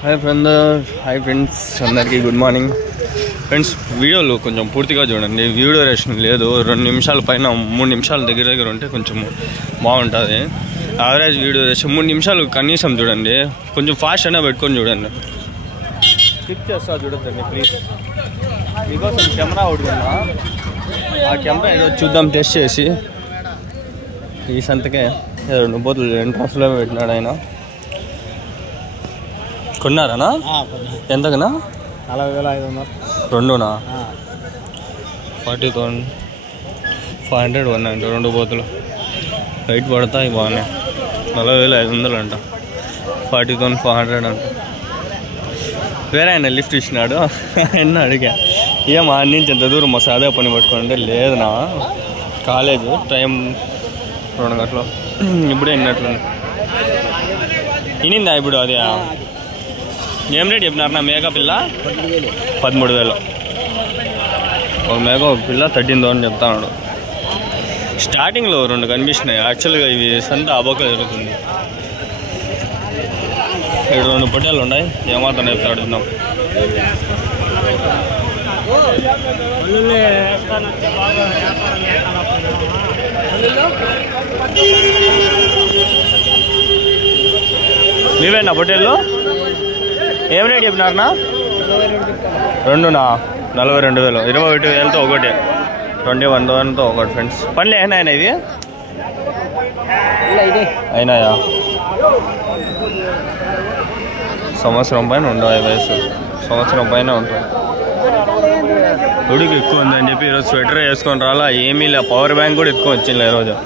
Hi friends అందరికీ good morning friends. వీడియోలు కొంచెం పూర్తిగా చూడండి, వీడియో డ్యూరేషన్ లేదు. 2 నిమిషాల పైన 3 నిమిషాల దగ్గర ఉంటే కొంచెం బాగుంటుంది. యావరేజ్ వీడియో డ్యూరేషన్ 3 నిమిషాలు కనీసం చూడండి. కొంచెం ఫాస్ట్ అయినా పెట్టుకొని చూడండి. స్కిప్ చేస్తా చూడొద్దండి ప్లీజ్. మీకోసం కెమెరా అవుతుందా, ఆ కెమెరా ఏదో చూద్దాం టెస్ట్ చేసి. ఈ సంతకే 2 బోతులు ఎంట్రన్స్లో పెట్టినాడు ఆయన. కొన్నారా? ఎంతకనా? 40,500. 2నా? 40,500 కొన్నాయంట 2 బోతులు. రైట్ పడతాయి బాగానే. 40,500 అంట, 40,500 అంట. వేరే ఆయన లిఫ్ట్ ఇచ్చినాడు. ఆయన అడిగా ఏం ఆడి నుంచి ఎంత దూరం మా సాదా పని పట్టుకోండి. లేదనా కాలేజ్ టైం 2 గంటలు. ఇప్పుడే ఇన్నట్లుంది. ఇనిందా ఇప్పుడు? అది ఏం రేట్ చెప్పినారన్నా? మేక పిల్ల 13,000. ఒక మేక ఒక పిల్ల 13,000 చెప్తాడు. స్టార్టింగ్లో 2 కనిపిస్తున్నాయి. యాక్చువల్గా ఇవి సంత అబోక జరుగుతుంది. ఇక్కడ 2 పొట్టేలు ఉన్నాయి. ఏమాత్రం చెప్తా అడుగుతున్నాం. మీవేనా పొట్టేళ్ళు? ఏం రేట్ చెప్పినారనా? 2నా? 42,000. 21,000తో ఒకటి, 21,000తో ఒకటి. ఫ్రెండ్స్ పనులు ఏనా ఇవి అయినాయా? సంవత్సరం పైన ఉండవు వయసు, సంవత్సరం పైన ఉంటుంది. ఉడికి ఎక్కువ ఉందని చెప్పి ఈరోజు స్వెటర్ వేసుకొని రాలా. ఏమీ లే, పవర్ బ్యాంక్ కూడా ఎక్కువ వచ్చింది ఈరోజు.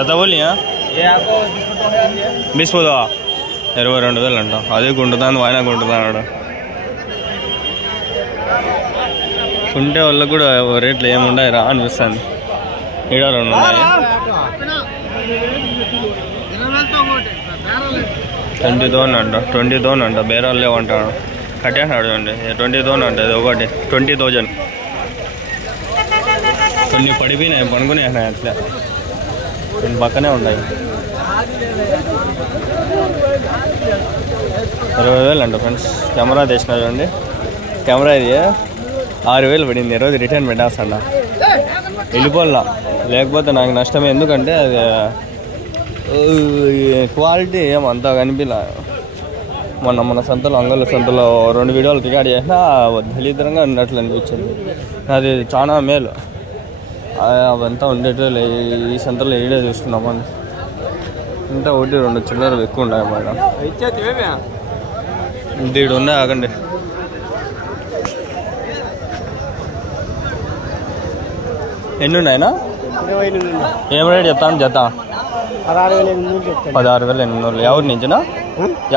ఎంత బోలియా? 20,000 22,000 అంట. అదే గుంటుతాను, ఆయన గుంటుతాడు. ఉంటే వాళ్ళకు కూడా రేట్లు ఏముండాయి రా అనిపిస్తుంది. ఈడ 2 ఉన్నాయి. 20,000 అంట, 20,000 అంట. బేరాలు లేవంటాడు. కట్టేసినాడు చూడండి. 20,000 అంట. ఇది ఒకటి 20,000. కొన్ని పడిపోయినాయి, పనుకునేసినాయి అట్లా. కొన్ని పక్కనే ఉన్నాయి. 20,000 అంట ఫ్రెండ్స్. కెమెరా తెచ్చినా చూడండి. కెమెరా ఇది 6,000 పడింది. ఈరోజు రిటర్న్ పెట్టేస్తాను. వెళ్ళిపోలా, లేకపోతే నాకు నష్టమే. ఎందుకంటే అది క్వాలిటీ ఏమంతా కనిపించలే. మన సంతలో, అంగళ్ళ సంతలో 2 వీడియోలు రికార్డ్ చేసినా దళిద్రంగా ఉన్నట్లు అనిపించింది. అది చాలా మేలు. అవంతా ఉండేటో ఈ సంతలో ఈడే చూసుకున్నాం. ఇంత 1-2 చిల్లరలు ఎక్కువ ఉన్నాయి అన్నమాట. దీడు ఉన్నాయి ఆగండి. ఎన్ని ఉన్నాయినా? ఏం రేట్ చెప్తాను జత? 16,800. ఎవరి నుంచినా?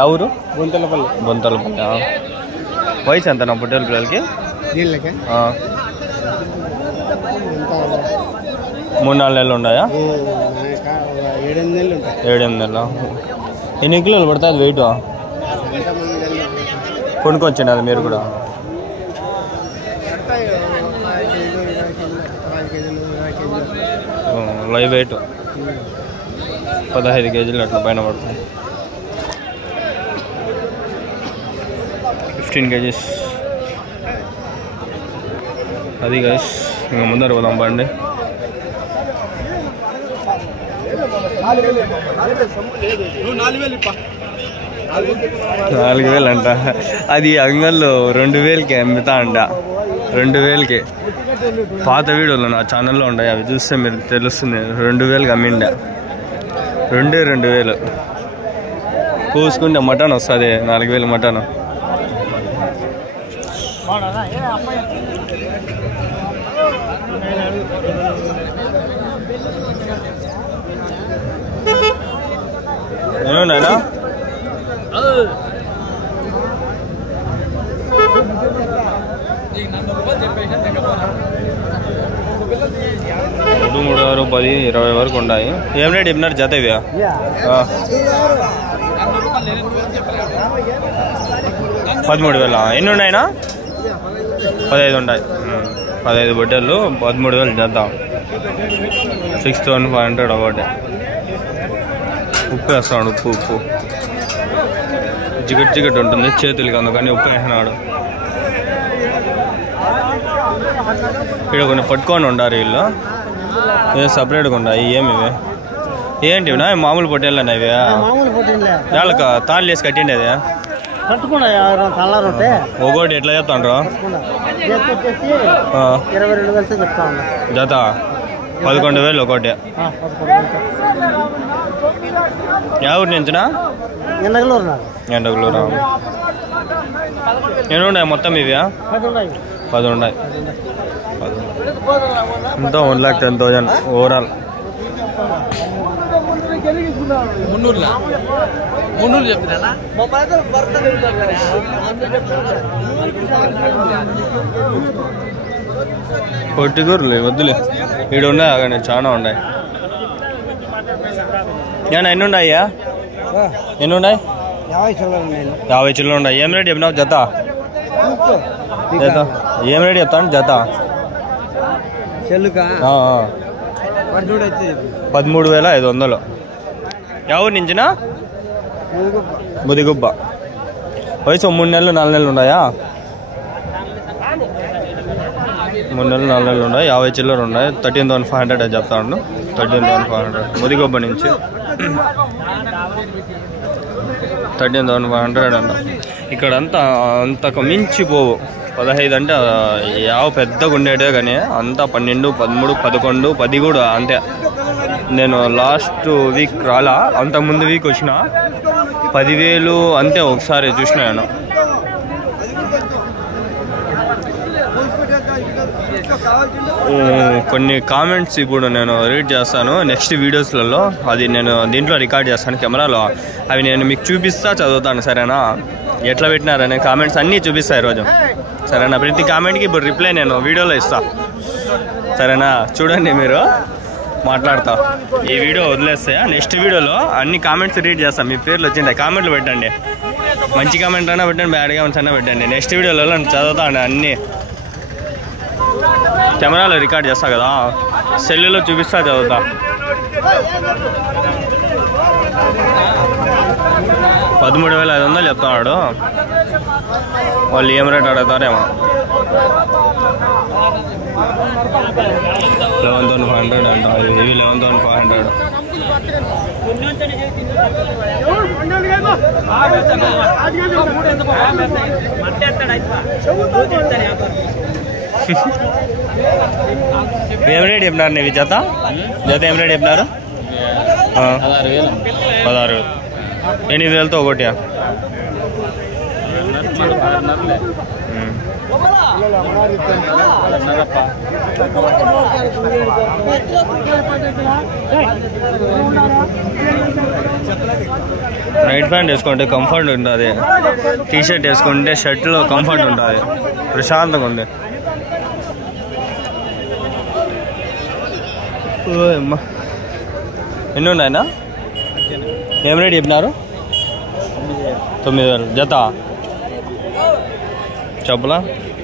ఎవరు? బొంతలపల్లి. వయసు ఎంత నా పుట్టేల పిల్లలకి? 3-4 నెలలు ఉన్నాయా? 7-8 నెలలు. ఎన్ని కిలోలు పడుతుంది వెయిట్? కొనుక్కొచ్చింది అది మీరు కూడా? లైవ్ వెయిట్ 15 కేజీలు అట్లా పైన పడుతుంది. 15 కేజీస్. అది గైస్. ఇంకా ముందర పోదాం బండి. 4,000 అంట. అది అంగల్లో 2,000కి అమ్ముతా అంట. 2,000కి. పాత వీడియోలు నా ఛానల్లో ఉన్నాయి, అవి చూస్తే మీరు తెలుస్తుంది. 2,000కి అమ్మిండా. 2,000 కూసుకుంటే మటన్ వస్తుంది. 4,000 మటన్. ఏమన్నాయినా? మూడు 3, 6, 10, 20 వరకు ఉన్నాయి. ఏం రేట్ చెప్పినారు జత ఇవి? 13,000. ఎన్ని ఉన్నాయినా? 15 ఉన్నాయి. 15 బొట్టెలు 13,000 జత. 6,500 ఒకటి. ఉప్పు వేస్తాడు. ఉప్పు జిగట్ ఉంటుంది చేతులకి, అందుకని ఉప్పు వేసినాడు. ఇక్కడ కొన్ని పట్టుకొని ఉండారు వీళ్ళు. ఇవి సపరేట్గా ఉన్నాయి. ఏమివి ఏంటివినా? మామూలు పొట్టేళ్ళనా ఇవి? వాళ్ళక తాళ్ళు వేసి కట్టిండేది ఒకటి ఎట్లా చెప్తాండ్రు? జత 11,000 ఒకటి. ఎవరి నుంచినా? ఎండగలూరు. ఎన్ని ఉన్నాయి మొత్తం ఇవి? 10 ఉన్నాయి. అంతా 1,10,000 ఓవరాల్. 300 చెప్తున్నా. పొట్టిగూరులే వద్దులే. ఇక్కడ ఉన్నాయి కానీ చాలా ఉన్నాయి. నేను ఎన్ని ఉన్నాయ్యా? ఎన్ని ఉన్నాయి? 50 చిల్లర ఉన్నాయి. ఏం రేట్ చెప్పినావు జత? ఏం రేట్ చెప్తాను జత? 13,500. ఎవరి నుంచినా? ముదిగుబ్బ. వయసు 3 నెలలు 4 నెలలు ఉన్నాయా? 3 నెలలు 4 నెలలు ఉన్నాయి. 50 చిల్లర ఉన్నాయి. 13,500 చెప్తాను. 13,500 ముదిగుబ్బ నుంచి. 13,500 అంట. ఇక్కడంతా అంతకు మించిపోవు. 15 అంటే యావ పెద్దగా ఉండేటే కానీ అంతా 12, 13, 11, 10 కూడా అంతే. నేను లాస్ట్ వీక్ రాలా, అంతకుముందు వీక్ వచ్చిన 10,000 అంతే ఒకసారి చూసినాను. కొన్ని కామెంట్స్ ఇప్పుడు నేను రీడ్ చేస్తాను నెక్స్ట్ వీడియోస్లలో. అది నేను దీంట్లో రికార్డ్ చేస్తాను కెమెరాలో. అవి నేను మీకు చూపిస్తా, చదువుతాను. సరేనా? ఎట్లా పెట్టినారనే కామెంట్స్ అన్నీ చూపిస్తాను ఈరోజు. సరేనా? ప్రతి కామెంట్కి ఇప్పుడు రిప్లై నేను వీడియోలో ఇస్తా. సరేనా? చూడండి, మీరు మాట్లాడతా. ఈ వీడియో వదిలేస్తే నెక్స్ట్ వీడియోలో అన్ని కామెంట్స్ రీడ్ చేస్తాను. మీ పేర్లు వచ్చింటాయి, కామెంట్లు పెట్టండి. మంచి కామెంట్ అయినా పెట్టండి, బ్యాడ్ కామెంట్స్ అయినా పెట్టండి. నెక్స్ట్ వీడియోలో నేను చదువుతాను అన్నీ. కెమెరాలో రికార్డ్ చేస్తా కదా, సెల్లులో చూపిస్తా, చదువుతా. 13,500 చెప్తున్నాడు. వాళ్ళు ఏం రేట్ అడుగుతారేమో. 11,500 అంట. ఇవి 11,500. ఏం రేట్ చెప్పినారు నీవి జత? జత ఏం రేట్ చెప్పినారు? 16,000. 8,000తో ఒకటి. నైట్ ప్యాంట్ వేసుకుంటే కంఫర్ట్ ఉంటుంది. టీ షర్ట్ వేసుకుంటే షర్ట్లో కంఫర్ట్ ఉంటుంది, ప్రశాంతంగా ఉంది. ఎన్ని ఉన్నాయన్నా? ఏం రేట్ చెప్పినారు? 9,000 జత. చెప్పులా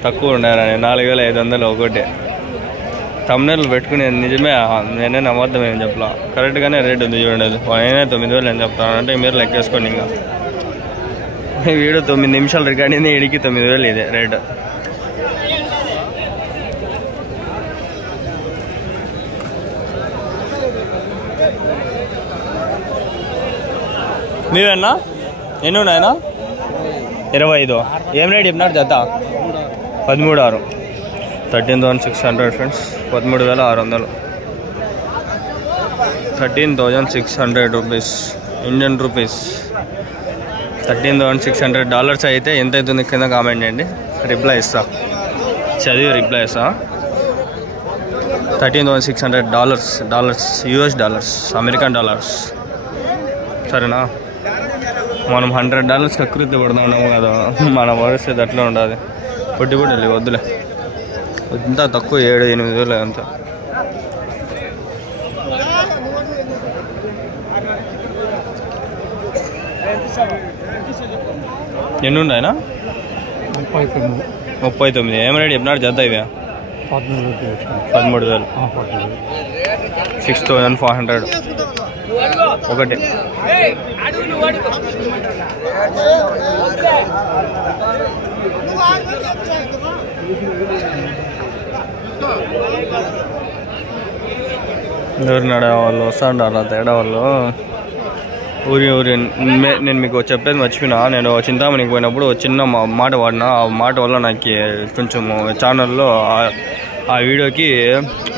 తక్కువ ఉన్నాయని 4,500 ఒకటి. తమ్ముళ్ళు పెట్టుకునేది నిజమే, నేనే నమ్మద్దాం ఏం చెప్పలా. కరెక్ట్గానే రేట్ ఉంది చూడండి. నేనే 9,000 అని చెప్తాను అంటే మీరు లెక్కేసుకోండి. ఇంకా ఈ వీడియో 9 నిమిషాలు రికార్డ్ అయింది. ఈడికి 9,000 ఇదే రేటు. మీవేనా? ఎన్ని ఉన్నాయన్నా? 25. ఏం రేట్ చెప్పినారు జత? 13,600. 13,600 ఫ్రెండ్స్. 13,600. 13,600 rupees, Indian rupees. $13,600 అయితే ఎంత అవుతుంది కింద కామెంట్ చేయండి, రిప్లై ఇస్తా. చదివి రిప్లై ఇస్తా. $13,600 US డాలర్స్, అమెరికన్ డాలర్స్. సరేనా? మనం $100 కకృతి పడుతున్నాము కదా, మన పరిస్థితి అట్లా ఉండదు. పొట్టి కూడా వెళ్ళి వద్దులే, ఇంత తక్కువ 7-8 అంత. ఎన్ని ఉన్నాయనా? 39. ఏం రేట్ చెప్పినారు జత ఇవి? 13,000. 6,400 ఒకటి. ఎవరు నడే వాళ్ళు వస్తాంటారా తేడా వాళ్ళు ఊరి నేను మీకు చెప్పేది మర్చిపోయినా. నేను చింతామణికి పోయినప్పుడు చిన్న మాట వాడినా. ఆ మాట వల్ల నాకు కొంచెం ఛానల్లో ఆ వీడియోకి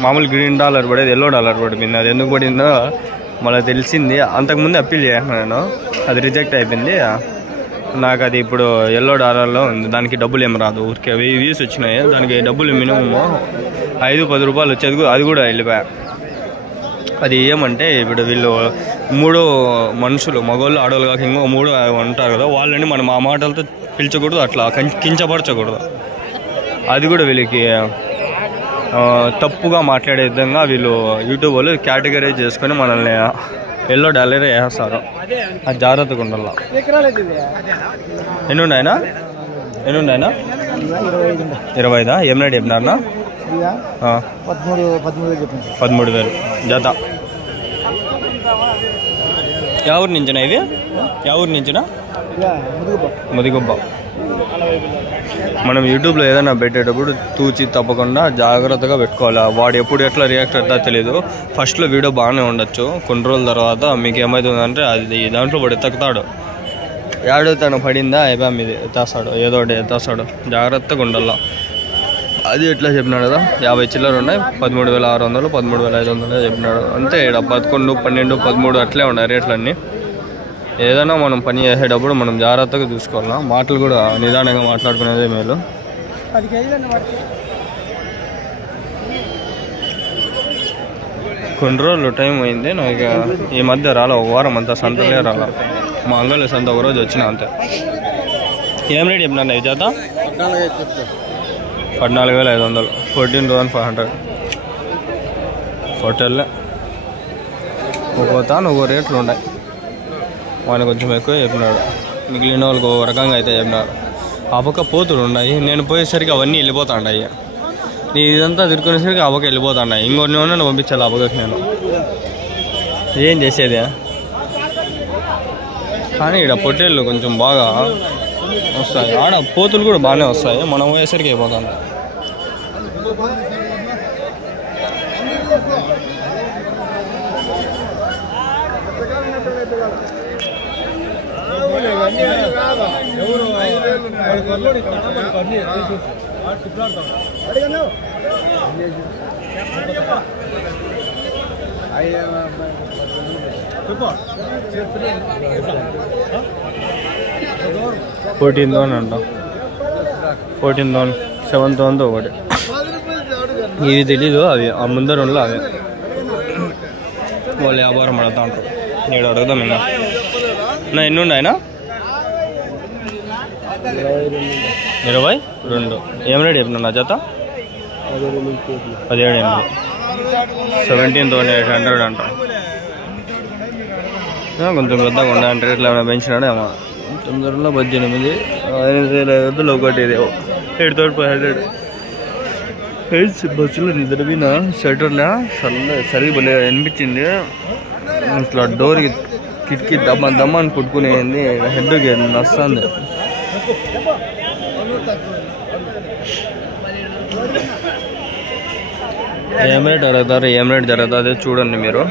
మామూలు $1 పడేది $1 పడిపోయింది. అది ఎందుకు పడిందో మళ్ళీ తెలిసింది. అంతకుముందు అప్పీల్ చేశాను నేను, అది రిజెక్ట్ అయిపోయింది. నాకు అది ఇప్పుడు $1 ఉంది. దానికి డబ్బులు ఏమి రాదు, ఊరికే 1000 వ్యూస్ వచ్చినాయి. దానికి డబ్బులు మినిమం 5-10 రూపాయలు వచ్చేది, అది కూడా వెళ్ళిపోయా. అది ఏమంటే ఇప్పుడు వీళ్ళు 3 మనుషులు, మగవాళ్ళు ఆడవాళ్ళు కాక ఇంకో 3 ఉంటారు కదా, వాళ్ళని మనం ఆ మాటలతో పిలిచకూడదు, అట్లా కించపరచకూడదు. అది కూడా వీళ్ళకి తప్పుగా మాట్లాడే విధంగా వీళ్ళు యూట్యూబ్ వాళ్ళు కేటగరైజ్ చేసుకొని మనల్ని $1 వేస్తారు. అది జాగ్రత్తగా ఉండాల. ఎన్ని ఉన్నాయనా? 25. ఏం రేట్ చెప్పినారనా? 13,000 జత. ఎవరి నుంచినా ఇవి? ఎవరి నుంచినా? ముదిగుబ్బ. మనం యూట్యూబ్లో ఏదైనా పెట్టేటప్పుడు తూచి తప్పకుండా జాగ్రత్తగా పెట్టుకోవాలి. వాడు ఎప్పుడు ఎట్లా రియాక్ట్ అవుతా తెలియదు. ఫస్ట్లో వీడియో బాగానే ఉండొచ్చు, కొన్ని రోజుల తర్వాత మీకు ఏమవుతుందంటే అది దాంట్లో వాడు ఎత్తుకుతాడు. యాడో తను పడిందా అయిపోయా మీది ఎత్తేస్తాడు, ఏదో ఒకటి ఎత్తేస్తాడు. జాగ్రత్తగా ఉండాల. అది ఎట్లా చెప్పినాడు కదా, 50 చిల్లర ఉన్నాయి. 13,600, 13,500 చెప్పినాడు. అంతే. 11, 12, 13 అట్లే ఉన్నాయి రేట్లన్నీ. ఏదైనా మనం పని చేసేటప్పుడు మనం జాగ్రత్తగా చూసుకోవాలా. మాటలు కూడా నిదానంగా మాట్లాడుకునేదే మేలు. కొన్ని రోజులు టైం అయింది నాకు. ఈ మధ్య రాలా, ఒక వారం అంతా సంతలే రాలా. మా అంగళ సంత ఒకరోజు వచ్చిన అంతే. ఏం రేట్ చెప్పినా ఈ చేత? 14,500. 14,500. హోటల్లో ఒక్కోతాను ఒక్కో రేట్లు ఉన్నాయి. వాళ్ళు కొంచెం ఎక్కువ చెప్పినాడు, మిగిలిన వాళ్ళకి ఒక రకంగా అయితే చెప్పినారు. ఆ పక్క పోతులు ఉన్నాయి. నేను పోయేసరికి అవన్నీ వెళ్ళిపోతాయి. ఇదంతా తిరుక్కునేసరికి ఆ పక్క వెళ్ళిపోతున్నాయి. ఇంకొన్ని నన్ను పంపించాలి ఆ పక్కకి. నేను ఏం చేసేది? కానీ ఇక్కడ పొట్టేళ్ళు కొంచెం బాగా వస్తాయి. ఆడ పోతులు కూడా బాగానే వస్తాయి. మనం పోయేసరికి అయిపోతాం. $14,000 అంట. 14,000, 7,000 ఒకటి. ఇవి తెలీదు, అవి ఆ ముందర అవి వాళ్ళు వ్యాపారం అడుగుతా ఉంటారు. నేను అడుగుదాం ఇంకా. నా ఎన్ని ఉన్నాయన? 22. ఏం రేట్ చెప్పినా నా జత? 17,800. 17,800 అంట. కొంచెం పెద్దగా ఉండాలంటే రేట్లు ఏమైనా పెంచినాడు ఏమో. 9,18, 8,500 ఒకటి. ఇది 8,500. బస్సులో నిద్రపోయిన స్వెటర్లా సరిగ్గా అనిపించింది. అసలు డోర్కి కిటికీ దమ్మ అని పుట్టుకునేది. హెడ్కి నస్తుంది. ఏం రేట్ అడుగుతారు, ఏం రేట్ జరుగుతుంది చూడండి మీరు.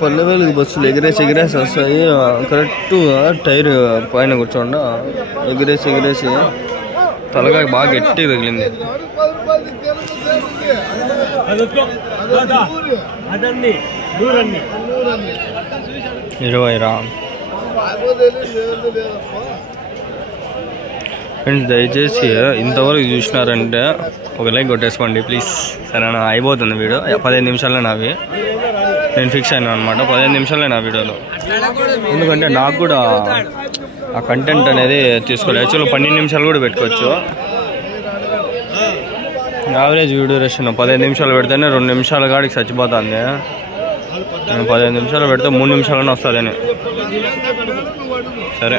పల్లెవేలు బస్సులు ఎగిరేసి వస్తాయి. కరెక్ట్ టైర్ పైన కూర్చోండా ఎగిరేసి తలగా బాగా గట్టిగా తగిలింది. 20 రా ఫ్రెండ్స్. దయచేసి ఇంతవరకు చూసినారంటే ఒక లైక్ కొట్టేసుకోండి ప్లీజ్. సరేనా? అయిపోతుంది వీడియో. 15 నిమిషాలే నావి. నేను ఫిక్స్ అయినా అనమాట. 15 నిమిషాలే నా వీడియోలో. ఎందుకంటే నాకు కూడా ఆ కంటెంట్ అనేది తీసుకోవాలి. యాక్చువల్గా 12 నిమిషాలు కూడా పెట్టుకోవచ్చు. యావరేజ్ వీడియో డ్యూరేషన్ 15 నిమిషాలు పెడితేనే 2 నిమిషాల కాడికి చచ్చిపోతుంది. నేను 15 నిమిషాలు పెడితే 3 నిమిషాలనే వస్తుందని. సరే.